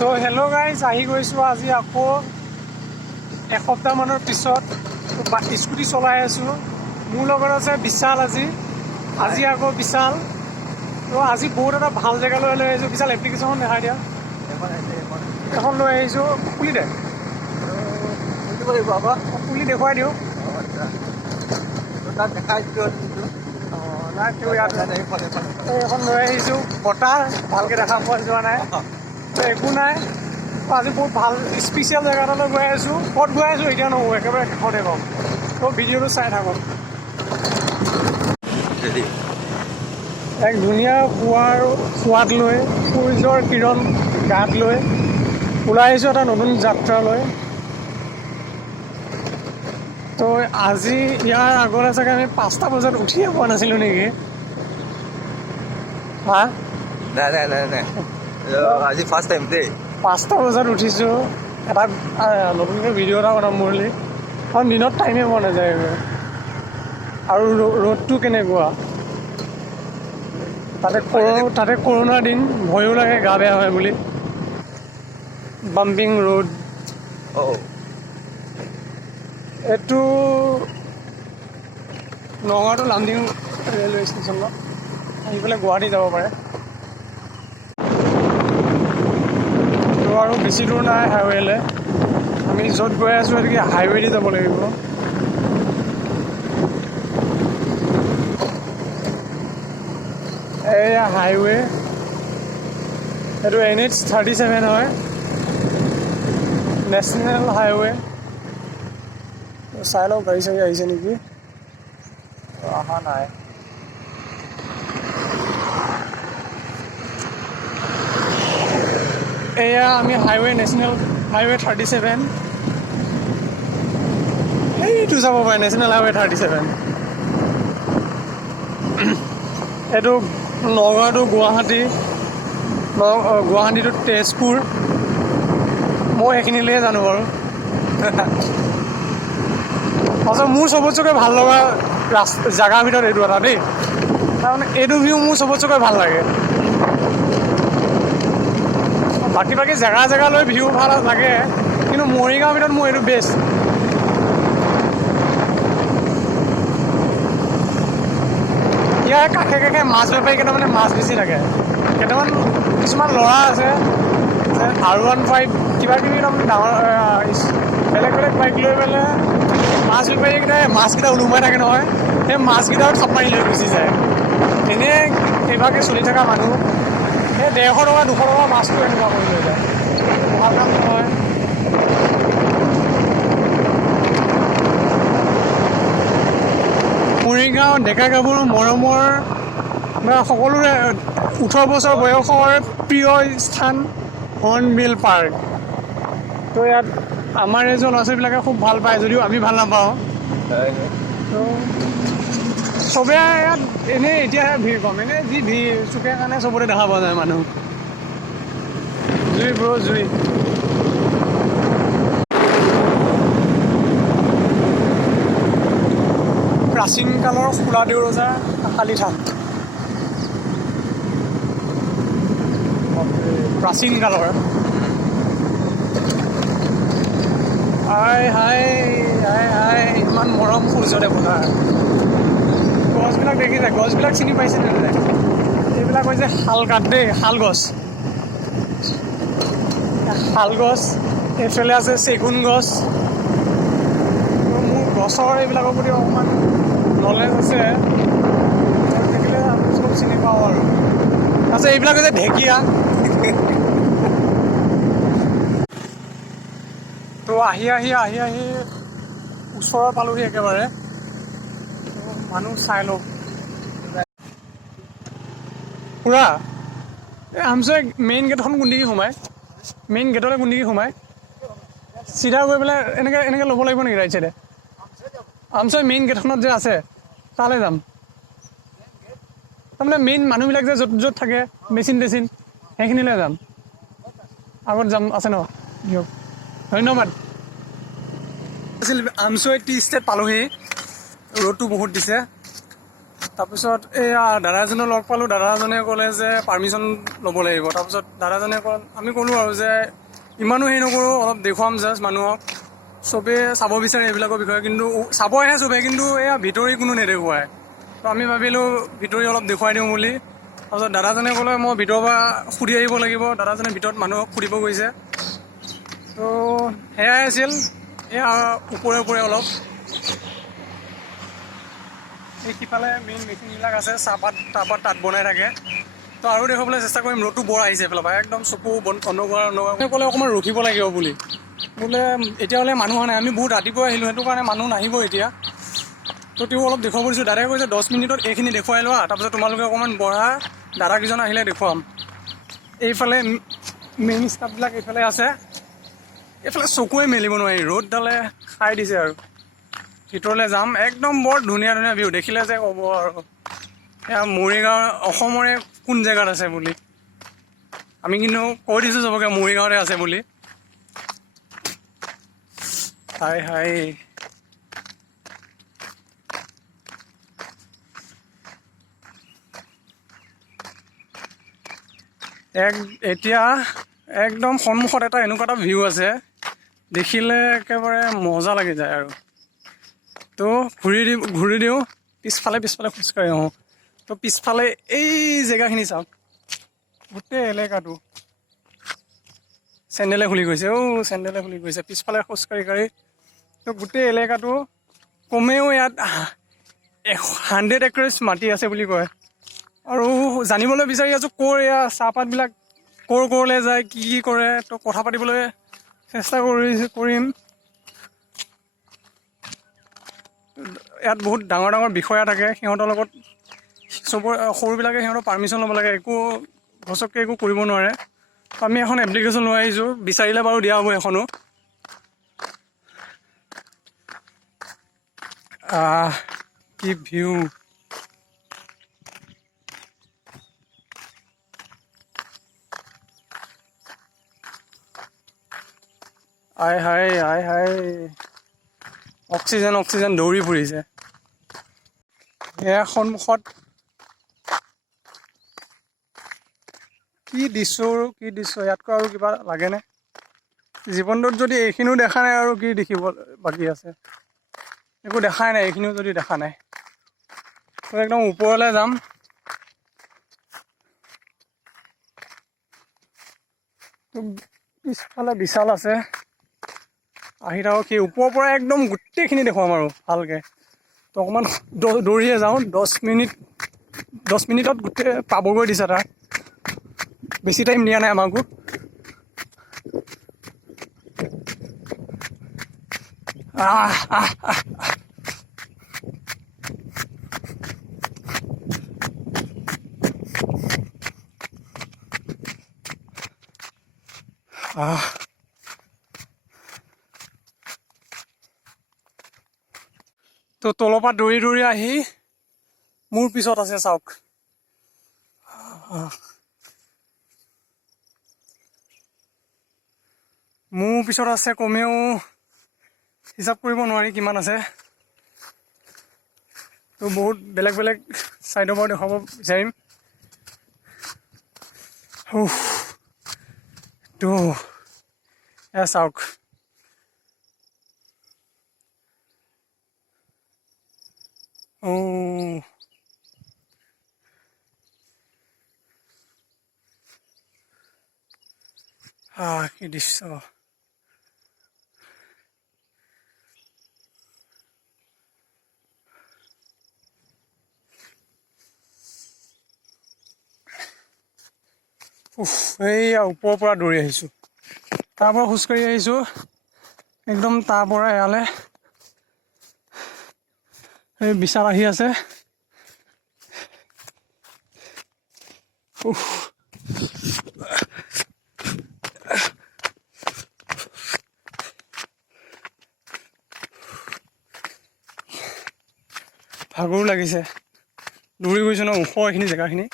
তো hello' guys, আহি গৈছোঁ আজি আকৌ এসপ্তাহমানৰ পিছত স্কুটি চলাই আছোঁ। মোৰ লগত আছে বিশাল। আজি আকৌ বিশাল। তো আজি বহুত এটা ভাল জেগালৈ লৈ আহিছোঁ। বিশাল এপ্লিকেশ্যনখন দেখাই দিয়া। এখন লৈ আহিছোঁ। খুলি দে, খুলি দেখুৱাই দিওঁ। নাই তেওঁ ইয়াত এইখন লৈ আহিছোঁ। বতাহ ভালকৈ দেখা পোৱা যোৱা নাই, তো একো নাই। আজি বহুত ভাল স্পেচিয়েল জেগা এটালৈ গৈ আছোঁ। ক'ত গৈ আছোঁ এতিয়া নকওঁ, একেবাৰে কাষতে ক'ম। তো ভিডিঅ'টো চাই থাকক। এক ধুনীয়া পুৱাৰ সোৱাদ লৈ, সূৰ্যৰ কিৰণ গাত লৈ ওলাই আহিছোঁ এটা নতুন যাত্ৰালৈ। তো আজি ইয়াৰ আগতে চাগে আমি 5টা বজাত উঠিয়ে পোৱা নাছিলোঁ নেকি? হা? নাই আজি ফাৰ্ষ্ট টাইম দেই। 5টা বজাত উঠিছোঁ। এটা নতুনকৈ ভিডিঅ' এটা বনাম বুলি, কাৰণ দিনত টাইমে পোৱা নাযায়। আৰু ৰ'দটো কেনেকুৱা তাতে কৰোণাৰ দিন, ভয়ো লাগে গা বেয়া হয় বুলি। Bumping road. এইটো নগাঁৱটো লামডিং ৰেলৱে ষ্টেচনত আহি পেলাই গুৱাহাটী যাব পাৰে। তো আৰু বেছি দূৰ নাই হাইৱে'লৈ। আমি য'ত গৈ আছোঁ সেইটোকে হাইৱে' দি যাব লাগিব। এয়া হাইৱে', এইটো NH 37 হয়, নেশ্যনেল হাইৱে'। চাই লওক গাড়ী চাড়ী আহিছে নেকি। অহা নাই। এয়া আমি হাইৱে', নেশ্যনেল হাইৱে' 37। এইটো যাব পাৰে নেশ্যনেল হাইৱে' 37। এইটো নগাঁও টু গুৱাহাটী, গুৱাহাটী টু তেজপুৰ। মই সেইখিনিলৈহে জানো বাৰু। আচলতে মোৰ চবতকৈ ভাল লগা জেগাৰ ভিতৰত এইটো এটা দেই। তাৰমানে এইটো ভিউ মোৰ চবতকৈ ভাল লাগে। বাকী জেগা লৈ ভিউ ভাল লাগে, কিন্তু মৰিগাঁৱৰ ভিতৰত মোৰ এইটো বেষ্ট। ইয়াৰ কাষে কাষে মাছ বেপাৰী কেইটামানে মাছ বেচি থাকে। কিছুমান ল'ৰা আছে যে R15 কিবা কিবি তাৰমানে ডাঙৰ বেলেগ বাইক লৈ পেলাই মাছ বেপাৰীকেইটাই মাছকেইটা ওলোমাই থাকে নহয়, সেই মাছকেইটাও থাপ মাৰি লৈ গুচি যায়। এনেই কেইবাকে চলি থকা মানুহ সেই 150 টকা 200 টকা মাছটো এনেকুৱা কৰি লৈ যায়। ভাল কাম নহয়। মৰিগাঁও ডেকা গাভৰু মৰমৰ বা সকলোৰে 18 বছৰ বয়সৰ প্ৰিয় স্থান হৰ্ণবিল পাৰ্ক। তো ইয়াত আমাৰ এজন ল'ৰা ছোৱালীবিলাকে খুব ভাল পায়, যদিও আমি ভাল নাপাওঁ। তো চবে ইয়াত এনেই এতিয়াহে ভিৰ কম, এনেই যি ভিৰ চুকে কাৰণে চবতে দেখা পোৱা যায় মানুহ। জুই ব্ৰ জুই। প্ৰাচীন কালৰ ফুলাদেউ ৰজা কালী থান। প্ৰাচীন কালৰ হাই ইমান মৰম সূৰ্য দেৱতাৰ। গছবিলাক দেখিছে, গছবিলাক চিনি পাইছে নে? এইবিলাক হৈছে শাল কাঠ দেই, শাল গছ। এইফালে আছে চেগুন গছ। মোৰ গছৰ এইবিলাকৰ প্ৰতি অকণমান নলেজ আছে, দেখিলে আমি চব চিনি পাওঁ আৰু। তাৰপিছত এইবিলাক হৈছে ঢেকীয়া। তো আহি ওচৰত পালোহি একেবাৰে। মানুহ চাই লওক পুৰা। এই আমচৈ মেইন গেটখন কোনদিগি সোমাই, মেইন গেটলৈ কোনদিগি সোমাই চিধা গৈ পেলাই এনেকৈ ল'ব লাগিব নেকি ৰাইট চাইডে? আমচৈ মেইন গেটখনত যে আছে তালৈ যাম। তাৰমানে মেইন মানুহবিলাক যে য'ত থাকে মেচিন সেইখিনিলৈ যাম। আগত যাম আছে ন? দিয়ক, ধন্যবাদ। আমচৈ টি ষ্টেট পালোহি। ৰ'দটো বহুত দিছে, তাৰপিছত এয়া দাদাজনে লগ পালোঁ, দাদাজনে ক'লে যে পাৰ্মিশ্যন ল'ব লাগিব। তাৰপিছত দাদাজনে আমি ক'লোঁ আৰু যে ইমানো হেৰি নকৰোঁ, অলপ দেখুৱাম জাষ্ট মানুহক, চবেই চাব বিচাৰে এইবিলাকৰ বিষয়ে, কিন্তু চাব আহে চবেই, কিন্তু এয়া ভিতৰি কোনো নেদেখুৱায়। তো আমি ভাবিলোঁ ভিতৰি অলপ দেখুৱাই দিওঁ বুলি। তাৰপিছত দাদাজনে ক'লে মই ভিতৰৰ পৰা সুধি আহিব লাগিব, দাদাজনে ভিতৰত মানুহক সুধিব গৈছে। তো সেয়াই আছিল, এয়া ওপৰে ওপৰে অলপ। এই সিফালে মেইন মেচিনবিলাক আছে, চাহপাত তাত বনাই থাকে। তো আৰু দেখুৱাবলৈ চেষ্টা কৰিম, ৰ'দটো বৰ আহিছে এইফালৰ পৰা, একদম চকু বন্ধ কৰা ক'লে অকণমান ৰখিব লাগিব বুলি। বোলে এতিয়াহ'লে মানুহ অহা নাই, আমি বহুত ৰাতিপুৱা আহিলোঁ, সেইটো কাৰণে মানুহ নাহিব এতিয়া। তো তেওঁ অলপ দেখুৱাব দিছোঁ, দাদাই কৈছে 10 মিনিটত এইখিনি দেখুৱাই লোৱা, তাৰপিছত তোমালোকে অকণমান বঢ়া, দাদাকেইজন আহিলে দেখুৱাম। এইফালে মেইন ষ্টাফবিলাক এইফালে আছে, এইফালে চকুৱে মেলিব নোৱাৰি, ৰ'দডালে খাই দিছে আৰু। ভিতৰলৈ যাম, একদম বৰ ধুনীয়া ধুনীয়া ভিউ, দেখিলে যে ক'ব আৰু এয়া মৰিগাঁও অসমৰে কোন জেগাত আছে বুলি। আমি কিন্তু কৈ দিছোঁ চবকে মৰিগাঁৱতে আছে বুলি। হাই হাই, এতিয়া একদম সন্মুখত এনেকুৱা এটা ভিউ আছে, দেখিলে একেবাৰে মজা লাগি যায় আৰু। তো ঘূৰি দিওঁ, পিছফালে খোজকাঢ়ি আহোঁ। তো পিছফালে এই জেগাখিনি চাওক, গোটেই এলেকাটো চেণ্ডেলে খুলি গৈছে, চেণ্ডেলে খুলি গৈছে, পিছফালে খোজকাঢ়ি। তো গোটেই এলেকাটো কমেও ইয়াত 100 একৰেজ মাটি আছে বুলি কয়। আৰু জানিবলৈ বিচাৰি আছোঁ ক'ৰ এয়া চাহপাতবিলাক ক'ৰলৈ যায়, কি কৰে, তো কথা পাতিবলৈ চেষ্টা কৰিম। ইয়াত বহুত ডাঙৰ ডাঙৰ বিষয়া থাকে, সিহঁতৰ লগত সৰুবিলাকে সিহঁতৰ পাৰ্মিশ্যন ল'ব লাগে, একো ঘচককৈ একো কৰিব নোৱাৰে। আমি এখন এপ্লিকেশ্যন লৈ আহিছোঁ, বিচাৰিলে বাৰু দিয়া হ'ব এখনো। কি ভিউ, আই হাই, অক্সিজেন দৌৰি ফুৰিছে। এয়া সন্মুখত কি দৃশ্য, ইয়াতকৈ আৰু কিবা লাগেনে? জীৱনটোত যদি এইখিনিও দেখা নাই আৰু কি দেখিব বাকী আছে? একো দেখাই নাই, এইখিনিও যদি দেখা নাই, তো একদম ওপৰলৈ যাম। তো পিছফালে বিশাল আছে, আহি থাকক, সেই ওপৰৰ পৰা একদম গোটেইখিনি দেখুৱাম আৰু ভালকৈ। তো অকণমান দৌৰিয়ে যাওঁ, 10 মিনিটত গোটেই পাবগৈ দিছে তাত, বেছি টাইম দিয়া নাই আমাকো। তো তলৰ পৰা দৌৰি আহি মোৰ পিছত আছে চাওক, মোৰ পিছত আছে কমেও হিচাপ কৰিব নোৱাৰি কিমান আছে। তো বহুত বেলেগ ছাইডৰ পৰা দেখুৱাব বিচাৰিম। তো এয়া চাওক, কি দৃশ্য। এইয়া ওপৰৰ পৰা দৌৰি আহিছোঁ, তাৰ পৰা খোজকাঢ়ি আহিছোঁ, একদম তাৰ পৰা এয়ালে এই বিশাল আহি আছে। ভাগৰো লাগিছে, দৌৰি গৈছোঁ ন, ওখ এইখিনি জেগাখিনি।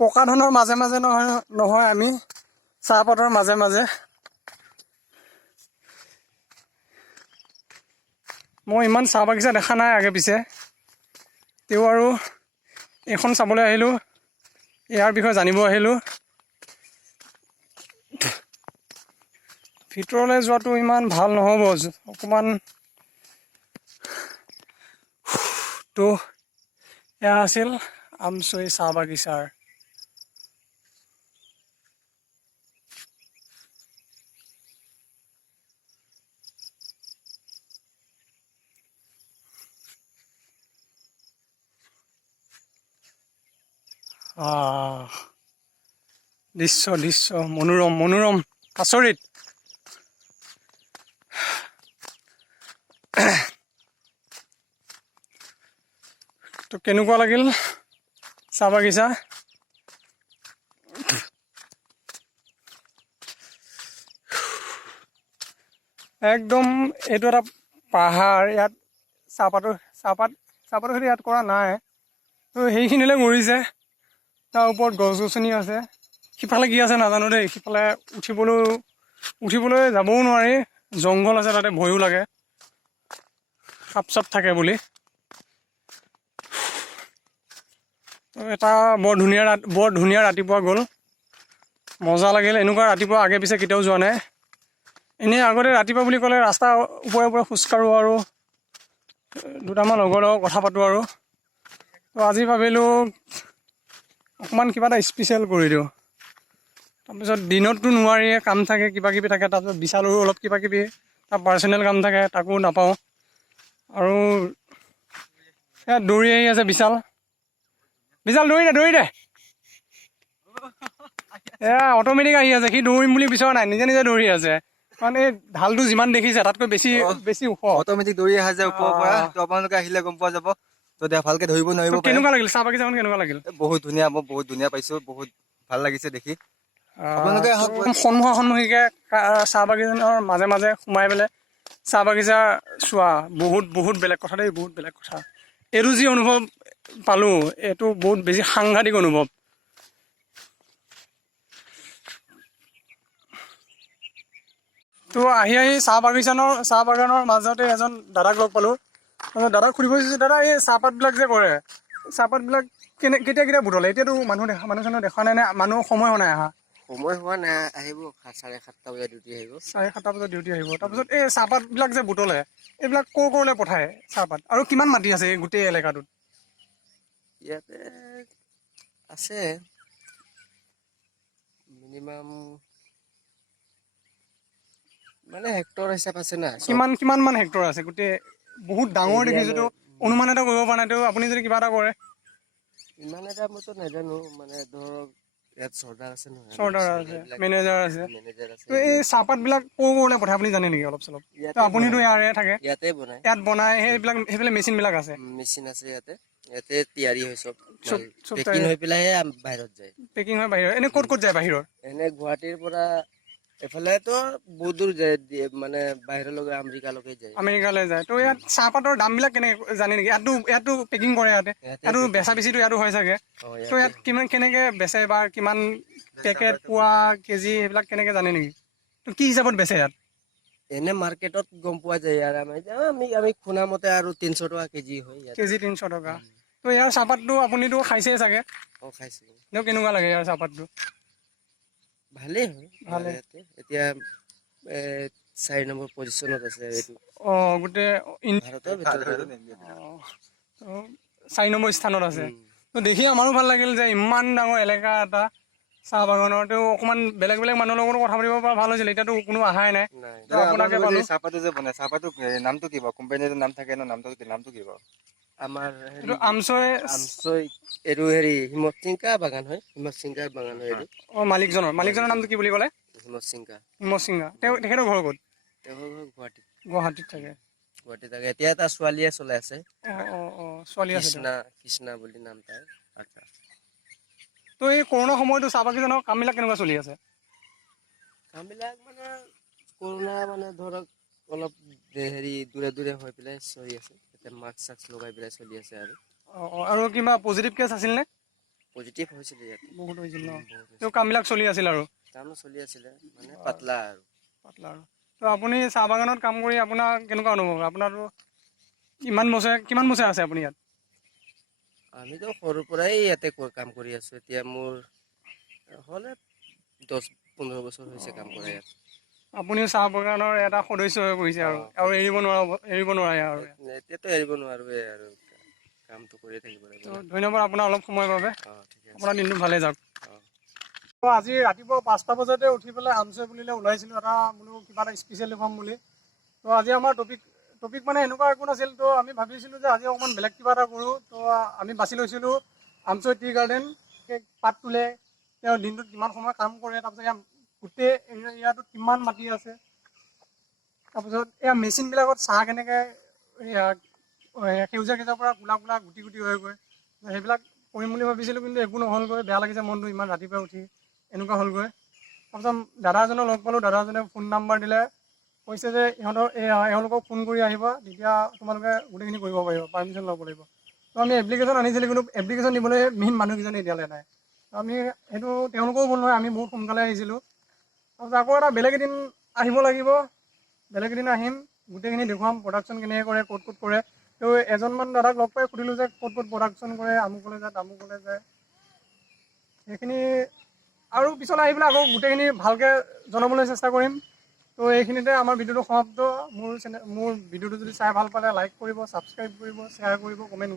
পকা ধনৰ মাজে মাজে নহয়, আমি চাহপাতৰ মাজে মাজে মই ইমান চাহ বাগিচা দেখা নাই আগে পিছে, তেও আৰু এইখন চাবলৈ আহিলোঁ, ইয়াৰ বিষয়ে জানিব আহিলোঁ। ভিতৰলৈ যোৱাটো ইমান ভাল নহ'ব, অকণমান তো এয়া আছিল আমছৈ চাহ বাগিচাৰ দৃশ্য মনোৰম আচৰিত। তো কেনেকুৱা লাগিল চাহ বাগিচা? একদম এইটো এটা পাহাৰ, ইয়াত চাহপাতৰ খেতি ইয়াত কৰা নাই, তো সেইখিনিলৈ মৰিছে। তাৰ ওপৰত গছ গছনি আছে, সিফালে কি আছে নাজানো দেই, সিফালে উঠিবলৈ যাবও নোৱাৰি, জংঘল আছে, তাতে ভয়ো লাগে, সাপ চাপ থাকে বুলি। এটা বৰ ধুনীয়া ৰাতিপুৱা গ'ল, মজা লাগিল। এনেকুৱা ৰাতিপুৱা আগে পিছে কেতিয়াও যোৱা নাই। এনেই আগতে ৰাতিপুৱা বুলি ক'লে ৰাস্তাৰ ওপৰে খোজকাঢ়োঁ আৰু দুটামান লগৰ লগত কথা পাতোঁ আৰু। তো আজি ভাবিলোঁ অকণমান কিবা এটা স্পেচিয়েল কৰি দিওঁ। তাৰপিছত দিনততো নোৱাৰিয়ে, কাম থাকে, কিবা কিবি থাকে, তাৰপিছত বিচাৰোঁ অলপ কিবা কিবি, তাৰ পাৰ্চনেল কাম থাকে, তাকো নাপাওঁ। আৰু ইয়াত দৌৰি আহি আছে বিশাল দৌৰি দে। এয়া অট'মেটিক আহি আছে, সি দৌৰিম বুলি বিচৰা নাই, নিজে দৌৰি আছে। মানে এই ঢালটো যিমান দেখিছে তাতকৈ বেছি ওখ, অট'মেটিক দৌৰি অহা যায় ওপৰৰ পৰা। তো আপোনালোকে আহিলে গম পোৱা যাব, তো এতিয়া ভালকে ধৰিব নোৱাৰিব পাৰে। কেনেকুৱা লাগিল চাহ বাগিচাখন? কেনেকুৱা লাগিল? বহুত ধুনীয়া, মই বহুত ধুনীয়া পাইছোঁ, বহুত ভাল লাগিছে দেখি। আপোনালোকে সন্মুখীকে চাহ বাগিচাৰ মাজে সোমাই পেলাই চাহ বাগিচা চোৱা বহুত বেলেগ কথা দেই, বহুত বেলেগ কথা। এইটো যি অনুভৱ পালোঁ, এইটো বহুত বেছি সাংঘাতিক অনুভৱ। তো আহি চাহ বাগানৰ মাজতে এজন দাদাক লগ পালোঁ। দাদাক সুধিব খুজিছোঁ, দাদা এই চাহপাতবিলাক যে কৰে, চাহপাতবিলাক কেতিয়া বুটলে? এতিয়াতো মানুহ চানুহ দেখা নাই নে? মানুহ সময় হোৱা নাই অহা? সময় হোৱা নাই, আহিব 7:30 বজাত ডিউটি আহিব। 7:30 বজাত ডিউটি আহিব। তাৰপিছত এই চাহপাতবিলাক যে বুটলে, এইবিলাক ক'লৈ পঠায় চাহপাত? আৰু কিমান মাটি আছে এই গোটেই এলেকাটোত? ইয়াতে আছে মিনিমাম মানে হেক্টৰ হিচাপ আছে না। কিমান মান হেক্টৰ আছে? গোটেই বহুত ডাঙৰ দেখিছোঁতো, অনুমান এটা কৰিব পৰা নাই। তো আপুনি যদি কিবা এটা কৰে। ইমান এটা মইতো নাজানো, মানে ধৰক ইয়াত চৰ্দাৰ আছে নহয়, চৰ্দাৰ আছে, মেনেজাৰ আছে। মেনেজাৰ আছে। তো এই চাহপাতবিলাক ক'লৈ পঠায় আপুনি জানে নেকি অলপ চলপ? তো আপুনিতো ইয়াৰে থাকে, ইয়াত বনায়, সেইফালে মেচিনবিলাক আছে? মেচিন আছে ইয়াতে তৈয়াৰী হয়, চব চব পেকিং হৈ পেলাইহে বাহিৰত যায়। পেকিং হয় বাহিৰত? এনে ক'ত যায় বাহিৰত? এনে গুৱাহাটীৰ পৰা এফালেতো বহুত দূৰ যায়, মানে বাহিৰলৈকে আমেৰিকালৈকে যায়। আমেৰিকালৈ যায়। তো ইয়াত চাহপাতৰ দামবিলাক কেনেকৈ জানে নেকি? ইয়াতো পেকিং কৰে, ইয়াতো বেচা বেচিটো ইয়াতো হয় চাগে। তো ইয়াত কেনেকৈ বেচে বা কিমান পেকেট, পোৱা, কেজি, সেইবিলাক কেনেকৈ জানে নেকি? তো কি হিচাপত বেচে ইয়াত? এনে মাৰ্কেটত গম পোৱা যায়, আৰু আমি শুনা মতে আৰু 300 টকা কেজি হয় ইয়াত। কেজি 300 টকা। তো ইয়াৰ চাহপাতটো আপুনিতো খাইছেই চাগে? খাইছোঁ। কেনেকুৱা লাগে ইয়াৰ চাহপাতটো? ভালেই হয় আমাৰ ইয়াতে। এতিয়া 4 নম্বৰ পজিশ্যনত আছে এইটো। গোটেই ভাৰতৰ ভিতৰত 4 নম্বৰ স্থানত আছে। তো দেখি আমাৰো ভাল লাগিল যে ইমান ডাঙৰ এলেকা এটা চাহ বাগানৰ। তো অকণমান বেলেগ মানুহৰ লগতো কথা পাতিব পৰা ভাল হৈছিল। এতিয়াতো কোনো অহাই নাই। আপোনাকে পালোঁ। চাহপাতটো যে বনাই, চাহপাতটো নামটো কি বাৰু? কোম্পানীৰ নাম থাকে ন, নামটো কি বাৰু? আমাৰ এইটো আমছৈ এইটো হিমচিংকা বাগান হয়, হিমচিংকাৰ বাগান হয় এইটো। মালিকজনৰ নামটো কি বুলি ক'লে? হিমচিংকা। তেখেতৰ ঘৰ ক'ত? তেওঁৰ ঘৰ গুৱাহাটীত থাকে। এতিয়া এটা ছোৱালীয়ে চলাই আছে। ছোৱালী আছে। কৃষ্ণা বুলি নাম তাৰ। আচ্ছা। তো এই কৰোণা সময়তো চাহ বাগিচানৰ কামবিলাক কেনেকুৱা চলি আছে? কামবিলাক মানে কৰোণা মানে ধৰক অলপ দূৰে হৈ পেলাই চলি আছে। এতিয়া মাস্ক লগাই পেলাই চলি আছে আৰু। আৰু কিবা পজিটিভ কেছ আছিল নে? পজিটিভ হৈছিলে ইয়াতে। বহুত হৈছিল ন? বহুত তো কামবিলাক চলি আছিল আৰু? কাম চলি আছিলে, মানে পাতলা আৰু। তো আপুনি চাহ বাগানত কাম কৰি আপোনাৰ কেনেকুৱা অনুভৱ? আপোনাৰতো কিমান বছৰ আছে আপুনি ইয়াত? আমিতো সৰুৰ পৰাই ইয়াতে কাম কৰি আছো। এতিয়া মোৰ হ'লে 10-15 বছৰ হৈছে কাম কৰা ইয়াত। আপুনিও চাহ বাগানৰ এটা সদস্য হৈ পৰিছে আৰু এৰিব নোৱাৰে আৰু। এতিয়াতো এৰিব নোৱাৰোৱে আৰু কামটো কৰিয়ে থাকিব লাগিব তো না। ধন্যবাদ আপোনাৰ অলপ সময়ৰ বাবে। ঠিকে আছে। আপোনাৰ দিনটো ভালে যাওক। অঁ তো আজি ৰাতিপুৱা 5টা বজাতে উঠি পেলাই আমচৈ বুলিলে ওলাইছিলোঁ, এটা বোলো কিবা এটা স্পেচিয়েল দেখুৱাম বুলি। তো আজি আমাৰ টপিক মানে এনেকুৱা একো নাছিল। তো আমি ভাবিছিলোঁ যে আজি অকণমান বেলেগ কিবা এটা কৰোঁ। তো আমি বাছি লৈছিলোঁ আমচৈ টি গাৰ্ডেন। সেই পাত তোলে, তেওঁ দিনটোত কিমান সময় কাম কৰে, তাৰপিছত গোটেই এৰিয়াটোত কিমান মাটি আছে, তাৰপিছত এয়া মেচিনবিলাকত চাহ কেনেকৈ সেউজীয়া পৰা গোলা গুটি হৈ গৈ, সেইবিলাক কৰিম বুলি ভাবিছিলোঁ, কিন্তু একো নহ'লগৈ। বেয়া লাগিছে মনটো, ইমান ৰাতিপুৱা উঠি এনেকুৱা হ'লগৈ। তাৰপিছত দাদা এজনক লগ পালোঁ, দাদাজনে ফোন নাম্বাৰ দিলে, কৈছে যে এওঁলোকক ফোন কৰি আহিব, তেতিয়া তোমালোকে গোটেইখিনি কৰিব পাৰিব, পাৰ্মিশ্যন ল'ব লাগিব। তো আমি এপ্লিকেশ্যন আনিছিলোঁ, কিন্তু এপ্লিকেশ্যন দিবলৈ মেইন মানুহকেইজনে এতিয়ালৈ নাই। আমি সেইটো তেওঁলোকেও ভুল নহয়, আমি বহুত সোনকালে আহিছিলোঁ। তাৰপিছত আকৌ এটা বেলেগ এদিন আহিব লাগিব, বেলেগ এদিন আহিম, গোটেইখিনি দেখুৱাম প্ৰডাকশ্যন কেনেকৈ কৰে, ক'ত কৰে। তো এজনমান দাদাক লগ পাই সুধিলোঁ যে ক'ত প্ৰডাকশ্যন কৰে, আমুকলৈ যায় তামুকলৈ যায়। সেইখিনি আৰু পিছলৈ আহি পেলাই আকৌ গোটেইখিনি ভালকৈ জনাবলৈ চেষ্টা কৰিম। তো এইখিনিতে আমাৰ ভিডিঅ'টো সমাপ্ত। মোৰ ভিডিঅ'টো যদি চাই ভাল পালে লাইক কৰিব, ছাবস্ক্ৰাইব কৰিব, শ্বেয়াৰ কৰিব, কমেণ্ট